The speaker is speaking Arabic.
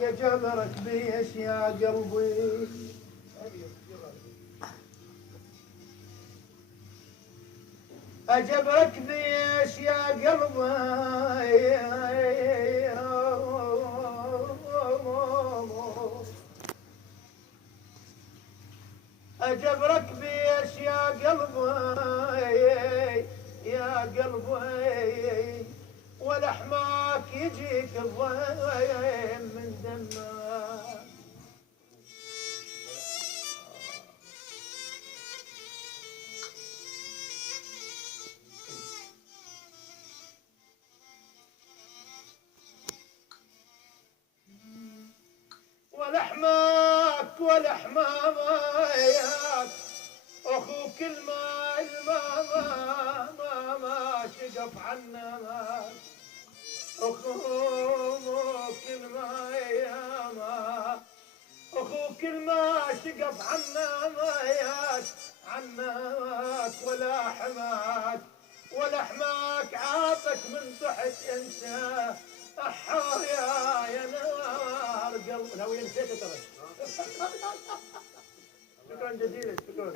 جبرك بيش يا قلبي أجبرك بيش يا قلبي أجبرك بيش يا قلبي يا قلبي ولحماك يجيك الضيم من دمك ولحماك ولحماك اخوك ما شقف عنا اخوك اخوك ما شقف عناك ولحماك عاطك من تحت انت احا يا نار قلب لو نسيت ترى شكرا جزيلا شكرا